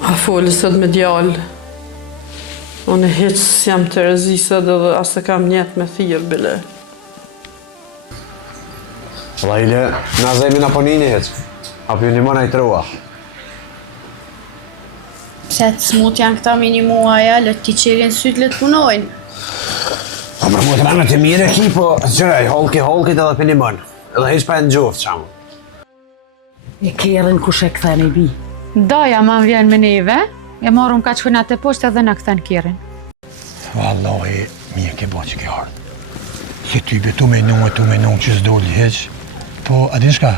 A folë sot me djallë. Unë heq jam të rezisët edhe asë kam njetë me thirë, bile. Lajle, na zemi në ponini heq. Apo ju një mëna i trua. Pse të smut janë këta minimuaja, lë t'i qerin sytë lë t'punojnë. Po për mu të banë të mire ki, po qëraj, holkit edhe për një mënë. Edhe heq pa e në gjoftë qamë. E kjerën kush e këthen i bi. Doja ma vjen me neve, e morëm ka qënat e poshtë edhe në këthen kjerin. Wallahi, mi e ke bo që ke ardhë. Si ty be tu me nu që s'dolli heq. Po, a din shka?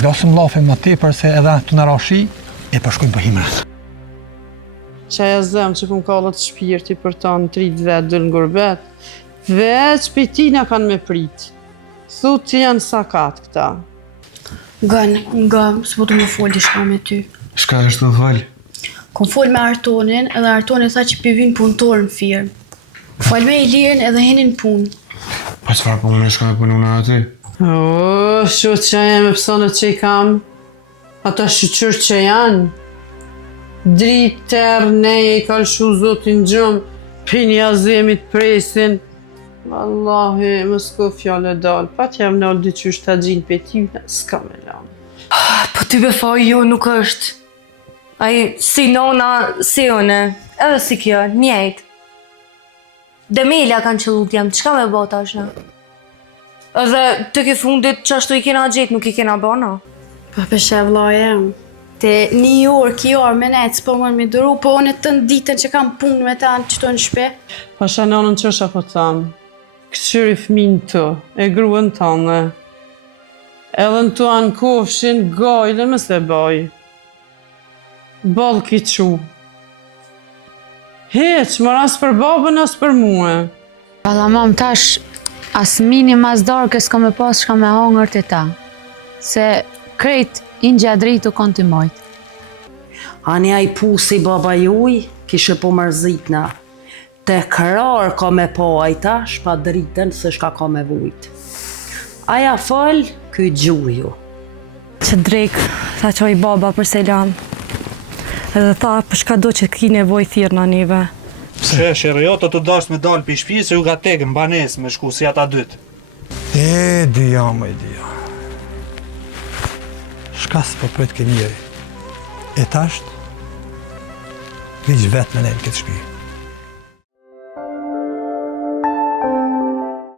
Zgasëm lafe ma tepër se edhe të në rashi, e përshkojmë për himrat. Qaja zem që këm kallët shpirti për ta në 30 vetë dëllë në gurbet, veç për ti në kanë me prit. Thut që janë sakat këta. Nga, s'po të më folë shka me ty. Shka është të falë? Kom folë me Artonin, edhe Artonin tha që pivin punëtor në firmë. Falë me Ilirin edhe henin punë. Pa qëfar po më shka me punu në aty? Shu që e me pësonët që i kam. Ata shqyqër që janë. Dritë, tërë, neje i kalëshu zotin gjumë, pinja zemit presin. Wallahi, më s'ko fjallë e dalë, pa t'jam në alë dyqysh të gjinë për ty, s'ka me lanë. Po ty befaj jo nuk është. Ai si nona, si une, edhe si kjo, njejt. Demila kanë qëllu t'jam, qka me bota është në? Edhe të ke fundit qashtu i kena gjetë, nuk i kena bona. Pa peshe vlajem. Te New York, i orë me nejtë, s'po më me duru, po unë të në ditën që kam punë me ta në qëto në shpe. Pasha nonën që është apo thamë, këqyri fminë të, e gruën tënë, edhe në të anë kofshin, gajle më se baj. Balë ki qu. Heq, mërë asë për babën, asë për muë. Alla mam tash, as mini mas darke s'ka me pas shka me hangër të ta. Se krejt inë gjadrit u konë të mojtë. Anja i pusi baba juj, kishe po mërzitna. Te kërar ka me po ajta, shpa dritën se shka ka me vujt. Aja fol, kuj gjuju. Që drejk, tha që i baba për selam. Edhe tha për shka do që ki nevoj thirë në neve. Pse, shërëjoto të dasht me dalë për shpi se ju ka tegën banes me shku si ata dytë. E, dija. Shka s'po pret ke njeri. E tasht, viq vetë me nejnë këtë shpi.